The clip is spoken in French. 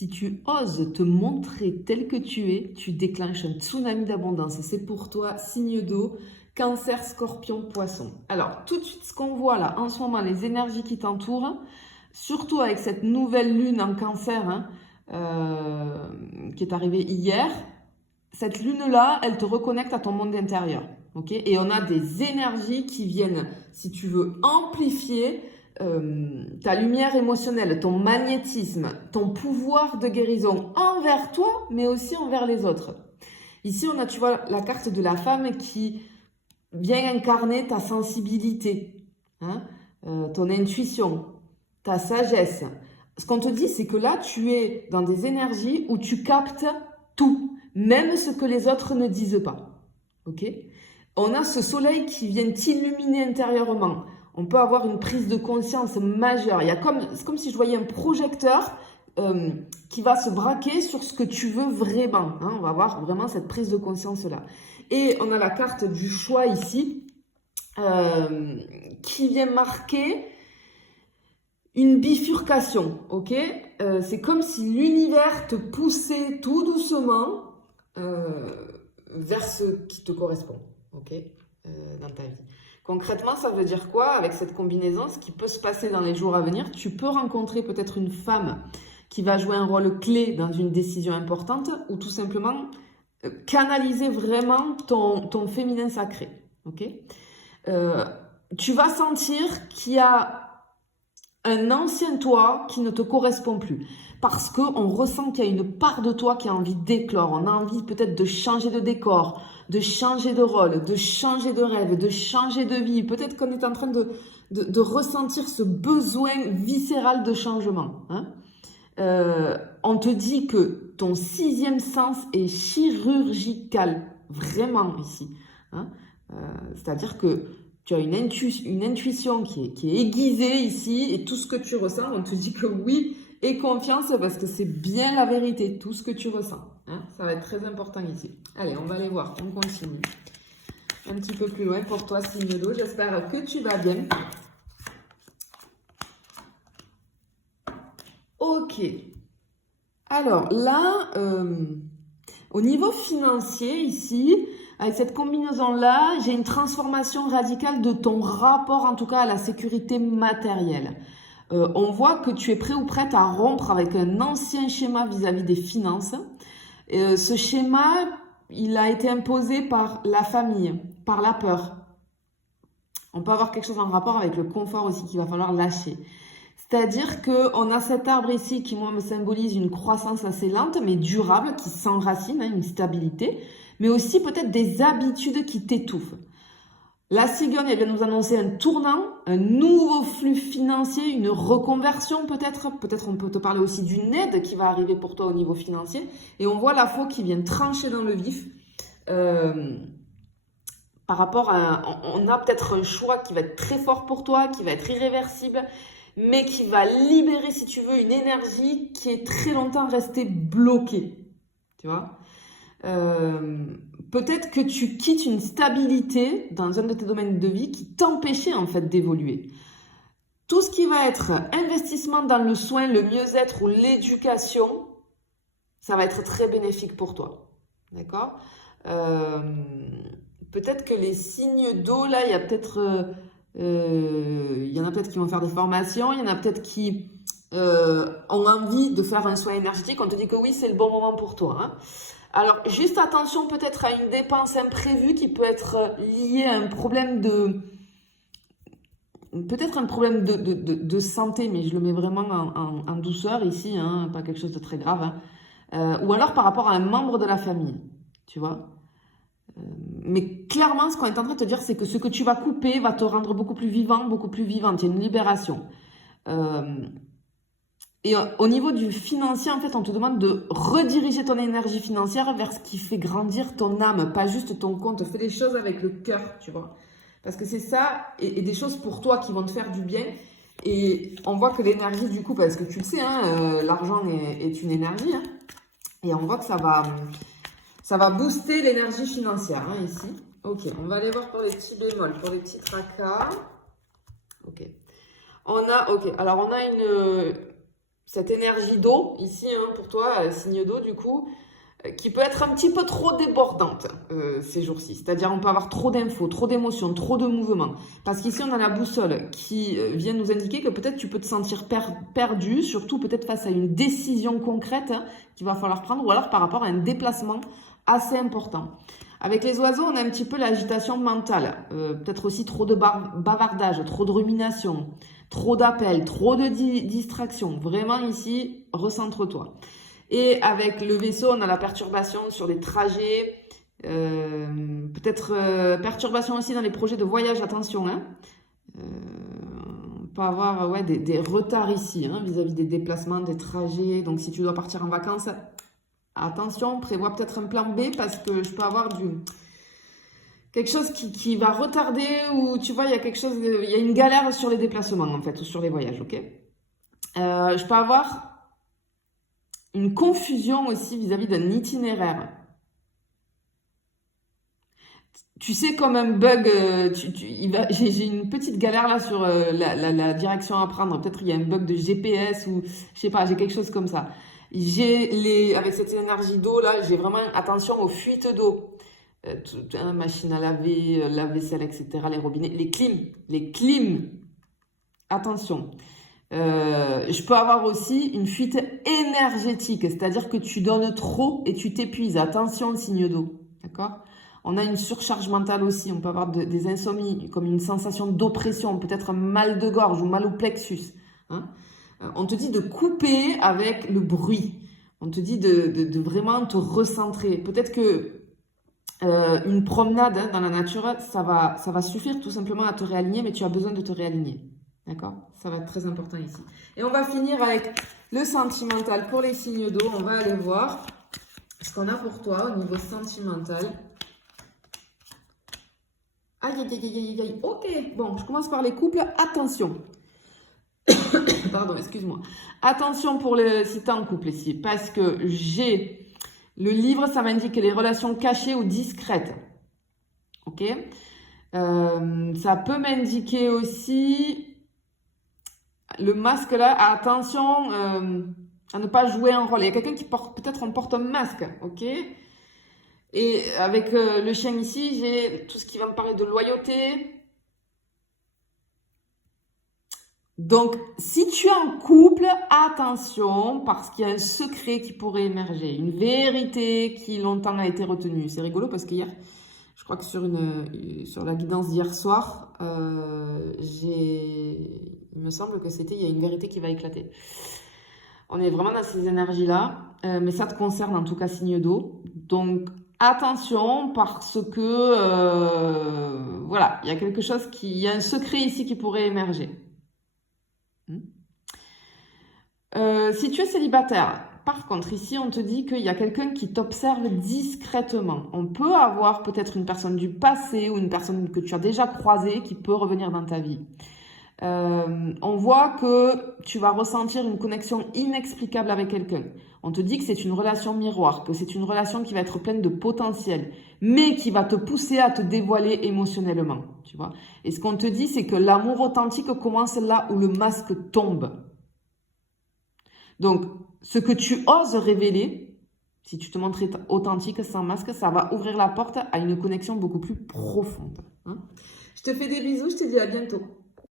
Si tu oses te montrer tel que tu es, tu déclenches un tsunami d'abondance. C'est pour toi, signe d'eau, Cancer, Scorpion, Poisson. Alors, tout de suite, ce qu'on voit là, en ce moment, les énergies qui t'entourent, surtout avec cette nouvelle lune en Cancer, qui est arrivée hier, cette lune-là, elle te reconnecte à ton monde intérieur. Okay, et on a des énergies qui viennent, si tu veux, amplifier ta lumière émotionnelle, ton magnétisme, ton pouvoir de guérison envers toi, mais aussi envers les autres. Ici, on a, tu vois, la carte de la femme qui vient incarner ta sensibilité, ton intuition, ta sagesse. Ce qu'on te dit, c'est que là, tu es dans des énergies où tu captes tout, même ce que les autres ne disent pas. Ok ? On a ce soleil qui vient t'illuminer intérieurement. On peut avoir une prise de conscience majeure. C'est comme si je voyais un projecteur qui va se braquer sur ce que tu veux vraiment. On va avoir vraiment cette prise de conscience-là. Et on a la carte du choix ici qui vient marquer une bifurcation. Ok, c'est comme si l'univers te poussait tout doucement vers ce qui te correspond. Ok, dans ta vie. Concrètement, ça veut dire quoi avec cette combinaison? Ce qui peut se passer dans les jours à venir, tu peux rencontrer peut-être une femme qui va jouer un rôle clé dans une décision importante ou tout simplement canaliser vraiment ton féminin sacré. Ok, tu vas sentir qu'il y a un ancien toi qui ne te correspond plus. Parce qu'on ressent qu'il y a une part de toi qui a envie d'éclore. On a envie peut-être de changer de décor, de changer de rôle, de changer de rêve, de changer de vie. Peut-être qu'on est en train de ressentir ce besoin viscéral de changement. On te dit que ton 6e sens est chirurgical. Vraiment ici. C'est-à-dire que tu as une intuition qui est aiguisée ici et tout ce que tu ressens, on te dit que oui, aie confiance parce que c'est bien la vérité, tout ce que tu ressens. Ça va être très important ici. Allez, on va aller voir, on continue. Un petit peu plus loin pour toi, signe d'eau. J'espère que tu vas bien. Ok. Alors là, au niveau financier ici, avec cette combinaison-là, j'ai une transformation radicale de ton rapport, en tout cas, à la sécurité matérielle. On voit que tu es prêt ou prête à rompre avec un ancien schéma vis-à-vis des finances. Ce schéma, il a été imposé par la famille, par la peur. On peut avoir quelque chose en rapport avec le confort aussi qu'il va falloir lâcher. C'est-à-dire qu'on a cet arbre ici qui, moi, me symbolise une croissance assez lente, mais durable, qui s'enracine, une stabilité, mais aussi peut-être des habitudes qui t'étouffent. La cigogne, elle vient nous annoncer un tournant, un nouveau flux financier, une reconversion peut-être. Peut-être on peut te parler aussi d'une aide qui va arriver pour toi au niveau financier. Et on voit la faux qui vient trancher dans le vif. Par rapport à... On a peut-être un choix qui va être très fort pour toi, qui va être irréversible, mais qui va libérer, si tu veux, une énergie qui est très longtemps restée bloquée. Tu vois ? Peut-être que tu quittes une stabilité dans un de tes domaines de vie qui t'empêchait en fait d'évoluer. Tout ce qui va être investissement dans le soin, le mieux-être ou l'éducation, ça va être très bénéfique pour toi. D'accord ? Peut-être que les signes d'eau, là, il y a peut-être... il y en a peut-être qui vont faire des formations, il y en a peut-être qui ont envie de faire un soin énergétique. On te dit que oui, c'est le bon moment pour toi. Alors, juste attention peut-être à une dépense imprévue qui peut être liée à un problème peut-être un problème de santé, mais je le mets vraiment en douceur ici, pas quelque chose de très grave. Ou alors par rapport à un membre de la famille, tu vois. Mais clairement, ce qu'on est en train de te dire, c'est que ce que tu vas couper va te rendre beaucoup plus vivant, beaucoup plus vivante. Il y a une libération. Et au niveau du financier, en fait, on te demande de rediriger ton énergie financière vers ce qui fait grandir ton âme, pas juste ton compte. Fais des choses avec le cœur, tu vois. Parce que c'est ça, et des choses pour toi qui vont te faire du bien. Et on voit que l'énergie, du coup, parce que tu le sais, l'argent est une énergie. Et on voit que ça va booster l'énergie financière, ici. Ok, on va aller voir pour les petits bémols, pour les petits tracas. Ok. Alors on a une... cette énergie d'eau, ici, hein, pour toi, signe d'eau, du coup, qui peut être un petit peu trop débordante ces jours-ci. C'est-à-dire, on peut avoir trop d'infos, trop d'émotions, trop de mouvements. Parce qu'ici, on a la boussole qui vient nous indiquer que peut-être tu peux te sentir perdu, surtout peut-être face à une décision concrète qu'il va falloir prendre, ou alors par rapport à un déplacement assez important. Avec les oiseaux, on a un petit peu l'agitation mentale, peut-être aussi trop de bavardage, trop de rumination, trop d'appels, trop de distractions. Vraiment ici, recentre-toi. Et avec le vaisseau, on a la perturbation sur les trajets, peut-être perturbation aussi dans les projets de voyage, attention. Hein. On peut avoir des retards ici hein, vis-à-vis des déplacements, des trajets. Donc si tu dois partir en vacances, attention, prévois peut-être un plan B parce que je peux avoir quelque chose qui va retarder ou tu vois, il y a une galère sur les déplacements en fait ou sur les voyages, ok? Je peux avoir une confusion aussi vis-à-vis d'un itinéraire. Tu sais, comme un bug, j'ai une petite galère là sur la direction à prendre. Peut-être il y a un bug de GPS ou je sais pas, j'ai quelque chose comme ça. Avec cette énergie d'eau là, j'ai vraiment attention aux fuites d'eau. Machine à laver, lave-vaisselle, etc. Les robinets, les clims. Attention. Je peux avoir aussi une fuite énergétique, c'est-à-dire que tu donnes trop et tu t'épuises. Attention, signe d'eau, d'accord? On a une surcharge mentale aussi, on peut avoir des insomnies, comme une sensation d'oppression, peut-être un mal de gorge ou mal au plexus. Hein? On te dit de couper avec le bruit, on te dit de vraiment te recentrer. Peut-être que une promenade hein, dans la nature, ça va suffire tout simplement à te réaligner, mais tu as besoin de te réaligner. D'accord? Ça va être très important ici. Et on va finir avec le sentimental pour les signes d'eau. On va aller voir ce qu'on a pour toi au niveau sentimental. Aïe, aïe, aïe, aïe, aïe. Ok, bon, je commence par les couples. Attention. Pardon, excuse-moi. Attention si tu es en couple ici, parce que le livre, ça m'indique les relations cachées ou discrètes. Ok? Ça peut m'indiquer aussi le masque là, attention à ne pas jouer un rôle. Il y a quelqu'un qui peut-être on porte un masque, ok? Et avec le chien ici, j'ai tout ce qui va me parler de loyauté. Donc, si tu es en couple, attention, parce qu'il y a un secret qui pourrait émerger, une vérité qui longtemps a été retenue. C'est rigolo parce qu'hier, je crois que sur la guidance d'hier soir, il me semble que il y a une vérité qui va éclater. On est vraiment dans ces énergies-là, mais ça te concerne en tout cas, signe d'eau. Donc, attention parce que, voilà, il y a quelque chose il y a un secret ici qui pourrait émerger. Si tu es célibataire, par contre, ici, on te dit qu'il y a quelqu'un qui t'observe discrètement. On peut avoir peut-être une personne du passé ou une personne que tu as déjà croisée qui peut revenir dans ta vie. On voit que tu vas ressentir une connexion inexplicable avec quelqu'un. On te dit que c'est une relation miroir, que c'est une relation qui va être pleine de potentiel, mais qui va te pousser à te dévoiler émotionnellement. Tu vois. Et ce qu'on te dit, c'est que l'amour authentique commence là où le masque tombe. Donc, ce que tu oses révéler, si tu te montres authentique sans masque, ça va ouvrir la porte à une connexion beaucoup plus profonde. Hein. Je te fais des bisous, je te dis à bientôt.